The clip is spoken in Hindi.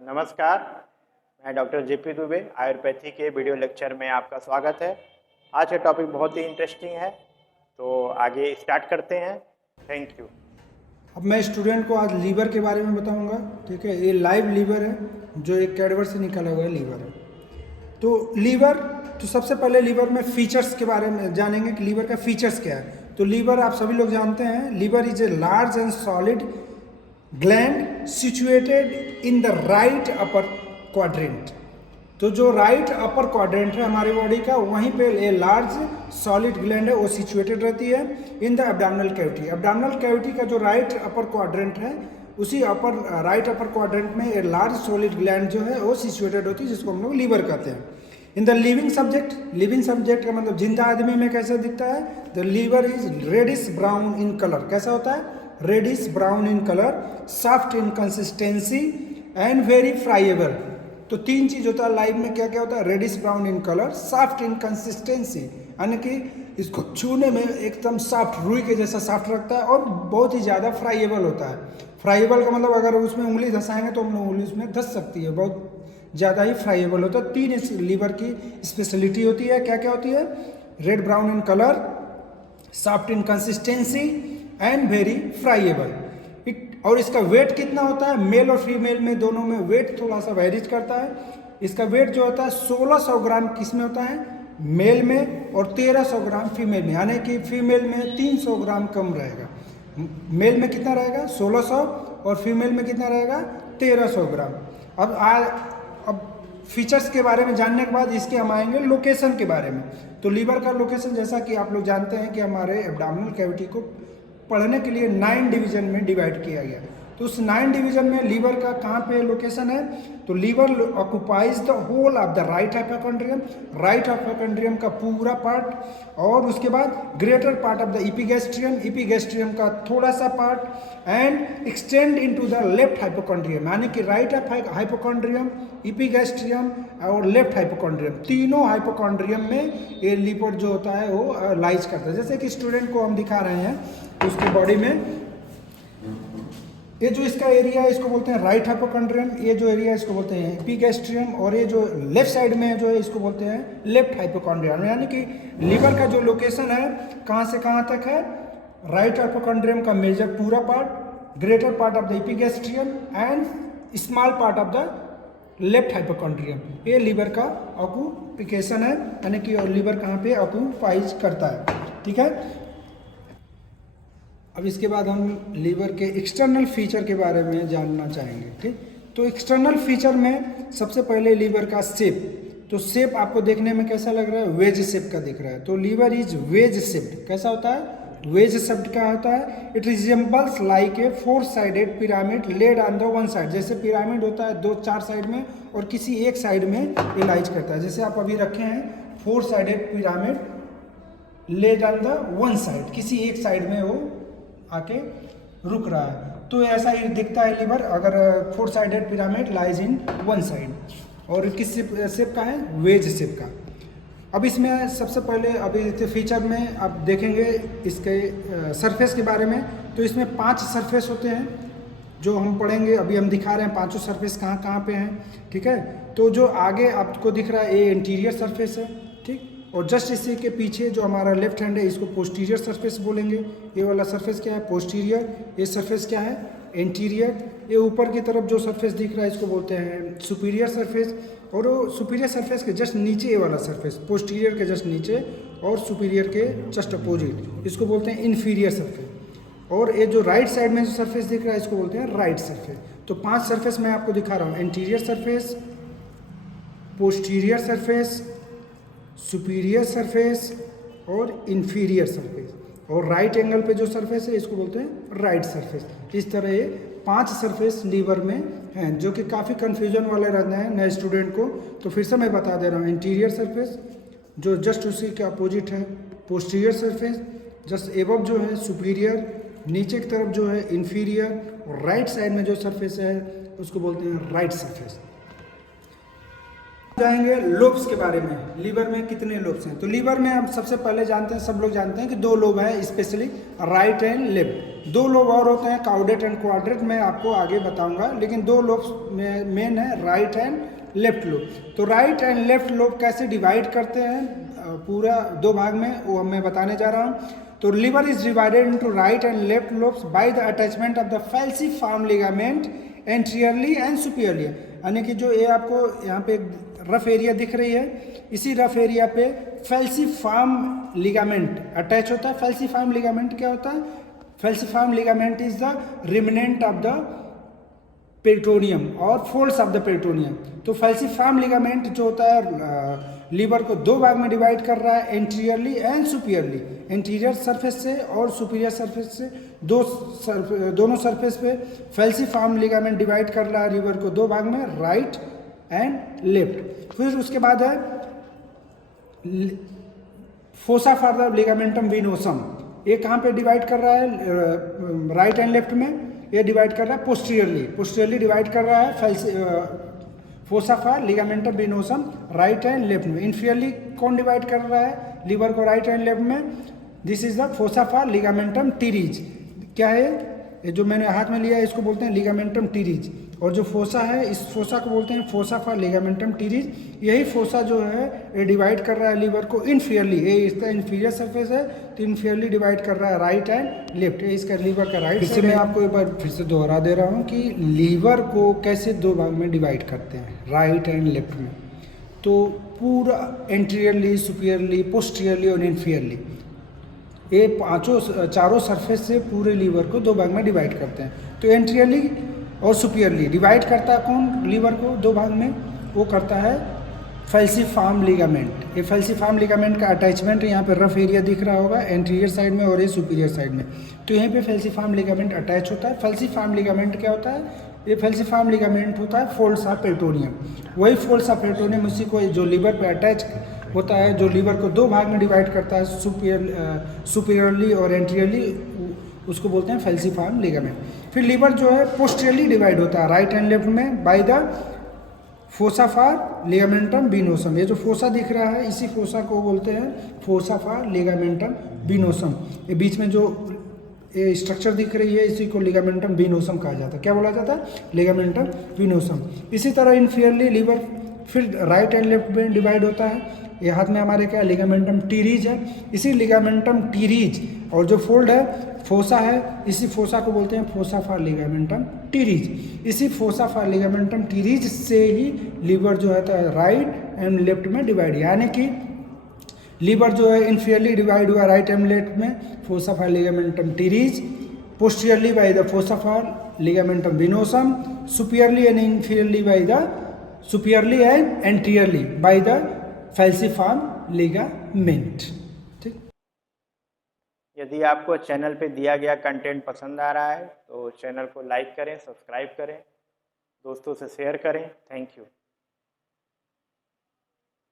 नमस्कार, मैं डॉक्टर जेपी दुबे आयुर्वेदी के वीडियो लेक्चर में आपका स्वागत है। आज का टॉपिक बहुत ही इंटरेस्टिंग है, तो आगे स्टार्ट करते हैं। Thank you. अब मैं स्टूडेंट को आज लीवर के बारे में बताऊंगा। ठीक है, ये लाइव लीवर है, जो एक कैडवर से निकला हुआ लीवर है। तो लीवर, तो सबसे पहले लीवर में फीचर्स के बारे में जानेंगे कि लीवर का फीचर्स क्या है। तो लीवर आप सभी लोग जानते हैं, liver is a large and solid gland situated in the right upper quadrant. तो जो राइट अपर क्वाड्रेंट है हमारी बॉडी का, वहीं पे ए लार्ज सॉलिड ग्लैंड है वो सिचुएटेड रहती है in the abdominal cavity. Abdominal cavity का जो राइट अपर क्वाड्रेंट है, उसी राइट अपर क्वाड्रेंट में ए लार्ज सॉलिड ग्लैंड जो है वो सिचुएटेड होती है, जिसको हम लोग लीवर कहते हैं। इन द लिविंग सब्जेक्ट का मतलब जिंदा आदमी में कैसे दिखता है? The liver is reddish brown in colour. कैसा होता है? Reddish brown in colour, soft in consistency and very friable. तो तीन चीज होता है लाइव में। क्या क्या होता है? Reddish brown in colour, soft in consistency, यानी कि इसको छूने में एकदम सॉफ्ट, रुई के जैसा सॉफ्ट रखता है, और बहुत ही ज़्यादा फ्राइएबल होता है। फ्राइएबल का मतलब अगर उसमें उंगली धंसाएंगे तो हम लोग उंगली उसमें धंस सकती है, बहुत ज़्यादा ही फ्राइएबल होता है। तीन इस लीवर की स्पेशलिटी होती है। क्या क्या होती है? Red brown in colour, soft in consistency and very friable. और इसका वेट कितना होता है? मेल और फीमेल में दोनों में वेट थोड़ा सा वेरीज करता है। इसका वेट जो होता है 1600 ग्राम किस में होता है? मेल में, और 1300 ग्राम फीमेल में, यानी कि फीमेल में 300 ग्राम कम रहेगा। मेल में कितना रहेगा? 1600, और फीमेल में कितना रहेगा? 1300 ग्राम। अब फीचर्स के बारे में जानने के बाद इसके हम आएंगे लोकेशन के बारे में। तो लीवर का लोकेशन, जैसा कि आप लोग जानते हैं कि हमारे एब्डोमिनल कैविटी को पढ़ने के लिए 9 डिवीजन में डिवाइड किया गया। तो उस 9 डिवीजन में लीवर का कहाँ पे लोकेशन है? तो liver occupies the whole of the right hypochondrium, right hypochondrium का पूरा पार्ट, और उसके बाद greater part of the epigastrium, epigastrium का थोड़ा सा part, and extend into the left hypochondrium, यानी कि राइट हाइपोकॉन्ड्रियम, इपिगैस्ट्रियम और लेफ्ट हाइपोकॉन्ड्रियम, तीनों हाइपोकॉन्ड्रियम में ये लीवर जो होता है वो लाइज करता है। जैसे कि स्टूडेंट को हम दिखा रहे हैं उसकी बॉडी में, ये जो इसका एरिया है इसको बोलते हैं राइट हाइपोकॉन्ड्रियम, ये जो एरिया है इसको बोलते हैं एपिगैस्ट्रियम, और ये जो लेफ्ट साइड में जो है इसको बोलते हैं लेफ्ट हाइपोकॉन्ड्रियम। यानी कि लीवर का जो लोकेशन है कहाँ से कहाँ तक है? राइट हाइपोकॉन्ड्रियम का मेजर पूरा part, greater part of the epigastrium and small part of the left hypochondrium. ये लीवर का ऑक्यूपेशन है, यानी कि लीवर कहाँ पे ऑक्यूपाइज करता है। ठीक है, अब इसके बाद हम लीवर के एक्सटर्नल फीचर के बारे में जानना चाहेंगे। ठीक, तो एक्सटर्नल फीचर में सबसे पहले लीवर का शेप। तो शेप आपको देखने में कैसा लग रहा है? वेज शेप का दिख रहा है। तो लीवर इज वेज शेप्ड। कैसा होता है? वेज शेप्ड क्या होता है? It resembles like a 4 sided pyramid laid on the one side. जैसे पिरामिड होता है 4 साइड में, और किसी एक साइड में ये लाइज करता है। जैसे आप अभी रखे हैं 4 sided pyramid laid on the one side, किसी एक साइड में वो आके रुक रहा है। तो ऐसा ही दिखता है लीवर अगर 4 sided pyramid lies in one side. और किस शेप का है? वेज शेप का। अब इसमें सबसे पहले अभी फीचर में आप देखेंगे इसके सरफेस के बारे में। तो इसमें 5 सरफेस होते हैं जो हम पढ़ेंगे। अभी हम दिखा रहे हैं पांचों सरफेस कहाँ कहाँ पे हैं। ठीक है, तो जो आगे आपको दिख रहा है ये इंटीरियर सरफेस है। ठीक, और जस्ट इसी के पीछे जो हमारा लेफ्ट हैंड है इसको पोस्टीरियर सरफेस बोलेंगे। ये वाला सरफेस क्या है? पोस्टीरियर। ये सरफेस क्या है? एंटीरियर। ये ऊपर की तरफ जो सरफेस दिख रहा है इसको बोलते हैं सुपीरियर सरफेस। और वो सुपीरियर सरफेस के जस्ट नीचे ये वाला सरफेस, पोस्टीरियर के जस्ट नीचे और सुपीरियर के जस्ट अपोजिट, इसको बोलते हैं इन्फीरियर सरफेस। और ये जो राइट साइड में जो सरफेस दिख रहा है इसको बोलते हैं राइट सरफेस। तो 5 सरफेस मैं आपको दिखा रहा हूँ: anterior surface, posterior surface, superior surface और इन्फीरियर सरफेस। और राइट एंगल पे जो सरफेस है इसको बोलते हैं राइट सरफेस। इस तरह ये 5 सरफेस लीवर में हैं, जो कि काफ़ी कन्फ्यूजन वाले रहते हैं नए स्टूडेंट को। तो फिर से मैं बता दे रहा हूँ: इंटीरियर सरफेस जो जस्ट उसी के अपोजिट है पोस्टीरियर सरफेस, जस्ट एबव जो है सुपीरियर, नीचे की तरफ जो है इन्फीरियर, और राइट साइड में जो सरफेस है उसको बोलते हैं राइट सरफेस। जाएंगे लोब्स के बारे में। लीवर में कितने लोब्स हैं? तो लीवर में हम सबसे पहले जानते हैं, सब लोग जानते हैं कि 2 लोब है, स्पेशली राइट एंड लेफ्ट। दो लोब और होते हैं काउडेट एंड क्वाड्रेट, मैं आपको आगे बताऊंगा, लेकिन दो लोब मेन है, राइट एंड लेफ्ट लोब। तो राइट एंड लेफ्ट लोब कैसे डिवाइड करते हैं पूरा दो भाग में, वो मैं बताने जा रहा हूँ। तो liver is divided into right and left lobes by the attachment of the falciform ligament anteriorly and superiorly, यानी कि जो ये आपको यहाँ पे रफ एरिया दिख रही है, इसी रफ एरिया पे फैल्सिफॉर्म लिगामेंट अटैच होता है। फैल्सिफॉर्म लिगामेंट क्या होता है? Falciform ligament is the remnant of the peritoneum और फोल्ड्स ऑफ द पेरिटोनियम। तो फैल्सिफॉर्म लिगामेंट जो होता है लीवर को दो भाग में डिवाइड कर रहा है, anteriorly and superiorly. Anterior surface से और सुपीरियर सरफेस से दोनों सरफेस पे फैल्सिफॉर्म लिगामेंट डिवाइड कर रहा है लीवर को दो भाग में, राइट एंड लेफ्ट। फिर उसके बाद है fossa for the ligamentum venosum, ये कहाँ पे डिवाइड कर रहा है? राइट एंड लेफ्ट में ये डिवाइड कर रहा है पोस्टीरियरली डिवाइड कर रहा है fossa for ligamentum venosum right and left में। इंफीरियरली कौन डिवाइड कर रहा है लीवर को राइट एंड लेफ्ट में? This is the fossa for ligamentum teres. क्या है ये जो मैंने हाथ में लिया है, इसको बोलते हैं लिगामेंटम टीरीज, और जो फोसा है इस फोसा को बोलते हैं फोसा फॉर लिगामेंटम टीरीज। यही फोसा जो है ये डिवाइड कर रहा है लीवर को इनफीरियरली, ये इसका इन्फीरियर सरफेस है तो इनफीरियरली डिवाइड कर रहा है राइट एंड लेफ्ट, ये इसका लीवर का राइट। इससे मैं आपको एक बार फिर से दोहरा दे रहा हूँ कि लीवर को कैसे दो भाग में डिवाइड करते हैं, राइट एंड लेफ्ट में। तो पूरा एंटीरियरली, सुपीरियरली, पोस्टीरियरली और इनफीरियरली, ये चारों सरफेस से पूरे लीवर को दो भाग में डिवाइड करते हैं। तो एंटीरियरली और सुपीरियरली डिवाइड करता है कौन लीवर को दो भाग में? वो करता है फैल्सिफॉर्म लिगामेंट। ये फैल्सिफॉर्म लिगामेंट का अटैचमेंट यहाँ पे रफ एरिया दिख रहा होगा एंटीरियर साइड में और ये सुपीरियर साइड में। तो यहीं पे फैल्सिफॉर्म लिगामेंट अटैच होता है। फैल्सिफॉर्म लिगामेंट क्या होता है? ये फैल्सिफॉर्म लिगामेंट होता है फोल्ड्स ऑफ पेरिटोनियम। वही फोल्ड्स ऑफ पेरिटोनियम उसी को जो लीवर पे अटैच होता है, जो लीवर को दो भाग में डिवाइड करता है सुपीरियरली और एंटीरियरली, उसको बोलते हैं फैल्सिफॉर्म लिगामेंट। फिर लीवर जो है पोस्टीरियरली डिवाइड होता है राइट एंड लेफ्ट में by the fossa for ligamentum venosum. ये जो फोसा दिख रहा है इसी फोसा को बोलते हैं फोसा फॉर लिगामेंटम विनोसम। ये बीच में जो ये स्ट्रक्चर दिख रही है इसी को लिगामेंटम विनोसम कहा जाता है। क्या बोला जाता है? लिगामेंटम विनोसम। इसी तरह इनफीरियरली लीवर फिर राइट एंड लेफ्ट में डिवाइड होता है। ये हाथ में हमारे क्या लिगामेंटम टीरीज है, इसी लिगामेंटम टीरीज और जो फोल्ड है फोसा है, इसी फोसा को बोलते हैं फोसा फॉर लिगामेंटम टीरीज। इसी फोसा फॉर लिगामेंटम टीरीज से ही लीवर जो है राइट एंड लेफ्ट में डिवाइड, यानी कि लीवर जो है इनफीरियरली डिवाइड हुआ राइट एंड लेफ्ट में fossa for ligamentum teres, posteriorly by the fossa for ligamentum venosum, superiorly and inferiorly by the superiorly and anteriorly by the falciform ligament. ठीक। यदि आपको चैनल पे दिया गया कंटेंट पसंद आ रहा है तो चैनल को लाइक करें, सब्सक्राइब करें, दोस्तों से शेयर करें। Thank you.